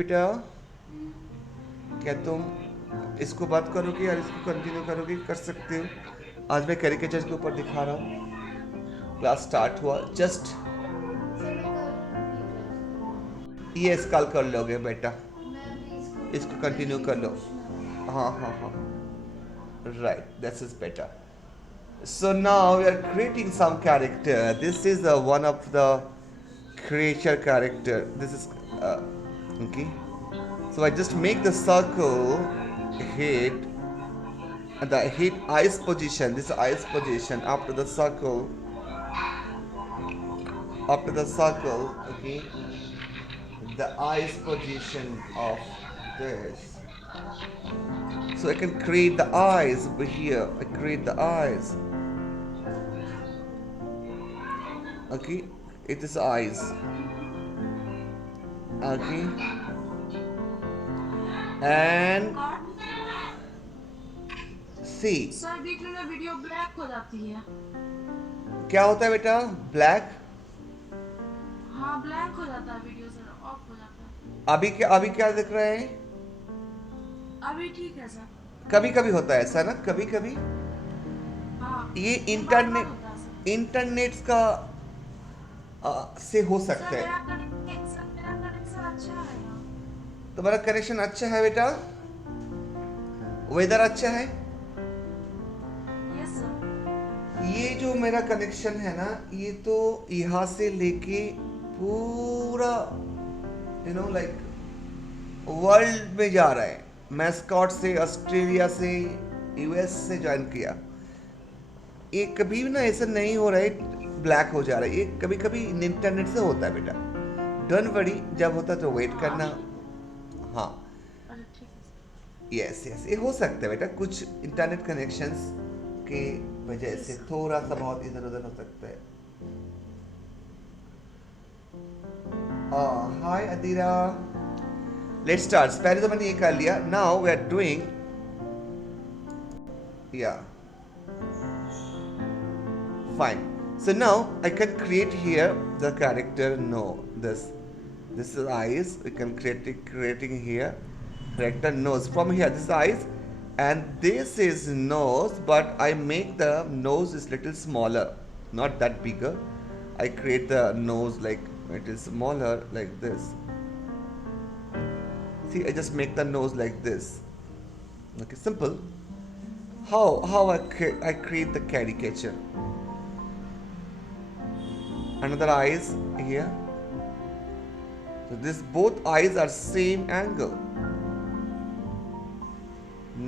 बेटा, क्या तुम इसको बात करोगी और इसको कंटिन्यू करोगी? कर सकते हो। आज मैं कैरिकेचर के ऊपर दिखा रहा हूँ। क्लास स्टार्ट हुआ जस्ट। ये कल कर लोगे बेटा, इसको कंटिन्यू कर लो। हाँ हाँ हाँ, right, this is better. So now we are creating some character. This is one of the creature character. This is uh, okay. So I just make the circle hit the hit eyes position. This eyes position after the circle. After the circle, okay. The eyes position of this. So I can create the eyes over here. I create the eyes. Okay, it is eyes. Okay, and see. Sir बीच में video black हो जाती है। क्या होता है बेटा? Black? हाँ ब्लैक हो जाता है वीडियो सर, ऑफ हो जाता है। अभी क्या दिख रहा है? अभी ठीक है सर। कभी कभी होता है ऐसा ना, कभी कभी। हाँ ये ये बार बार होता है इंटरनेट सर। इंटरनेट का से हो सकता सर है। मेरा कनेक्शन अच्छा है यहाँ। तुम्हारा कनेक्शन अच्छा है बेटा? वेदर अच्छा है? Yes sir. ये जो मेरा कनेक्शन है ना, ये तो यहाँ से लेके पूरा लाइक वर्ल्ड में जा रहा है। मैस्कॉट से, ऑस्ट्रेलिया से, यूएस से ज्वाइन किया। ये कभी भी ना ऐसा नहीं हो रहा है ब्लैक हो जा रहा है। ये कभी कभी इंटरनेट से होता है बेटा। डोंट वरी, जब होता है तो वेट हाँ करना। अभी हाँ, अरे ठीक है सर। यस यस, ये हो सकता है बेटा, कुछ इंटरनेट कनेक्शंस के वजह से थोड़ा सा बहुत इधर उधर हो सकता है। हाय अदीरा, लेट्स स्टार्ट। पहले तो मैंने ये कर लिया। नाउ वी आर डूइंग या fine. So now I can create here the character no. This is eyes. We can creating here character nose from here. This is eyes, and this is nose. But I make the nose is little smaller, not that bigger. I create the nose like it is smaller like this. See, I just make the nose like this. Okay, simple. How I create the caricature. Another eyes here. So this both eyes are same angle.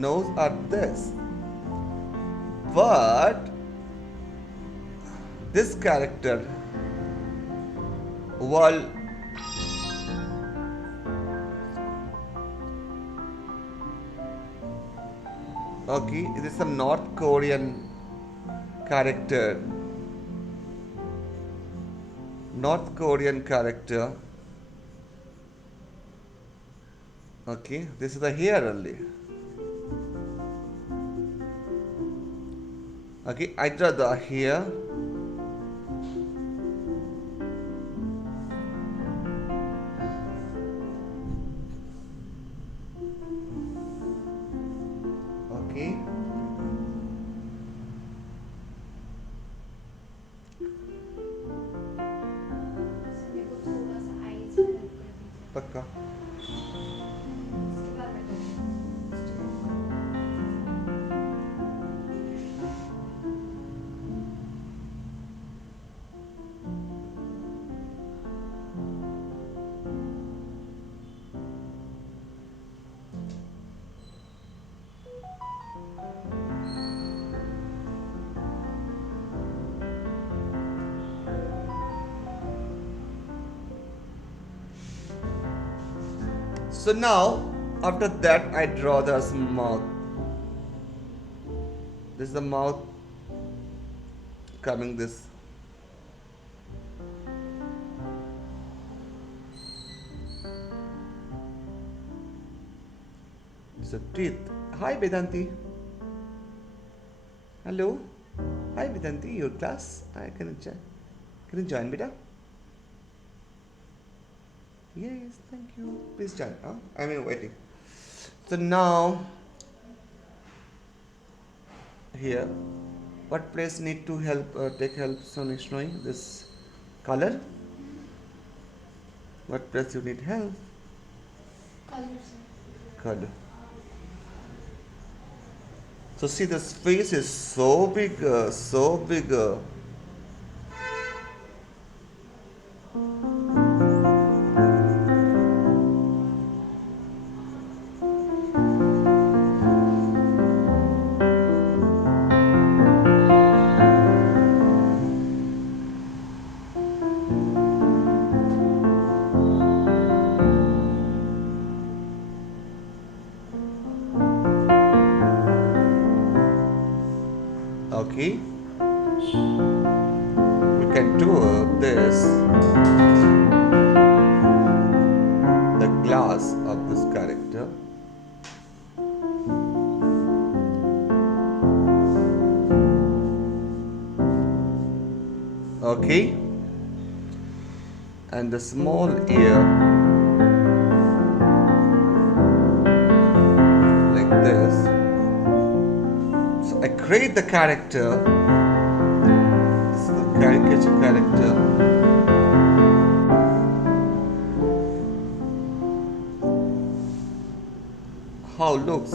Nose are this. But this character wall okay, it is some North Korean character. North Korean character. Okay, this is the hair only. Okay, I draw the hair. Okay. पक्का। So now, after that, I draw the mouth. This is the mouth coming this. It's a teeth. Hi Vedanti. Hello. Hi Vedanti, your class. I can you join beta? Yes, thank you. Please join. Huh? I mean, waiting. So now, here, what place need to help? Take help, Sonic showing this color. What place you need help? Color. So see, the space is so big, so big. Okay, we can do this, the glass of this character. Okay, and the small ear like this. So I create the character. This is the caricature character. How looks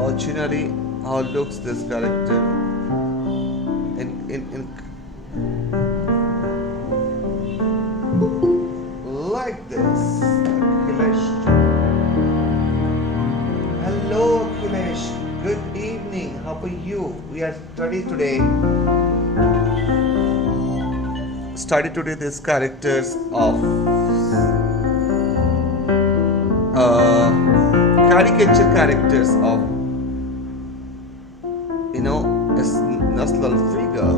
originally? How looks this character in like this? Akhilesh. Hello, Akhilesh. Good evening. How are you? We are studying today. Study today these characters of caricature characters of a national figure.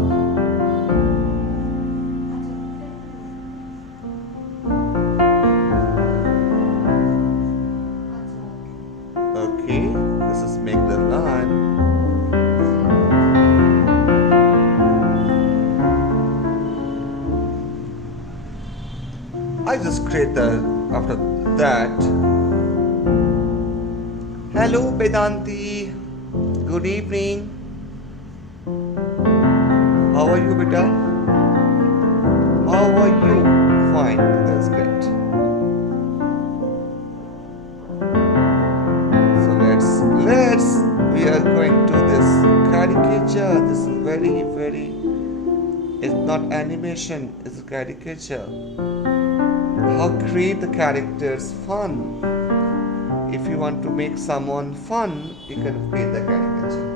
Okay, this is make the line. I just create the after that. Hello Vedanti, good evening. How are you, beta? How are you? Fine, that's great. So let's we are going to this caricature. This is very it's not animation, it's a caricature. How create the characters fun. If you want to make someone fun, you can create the caricature.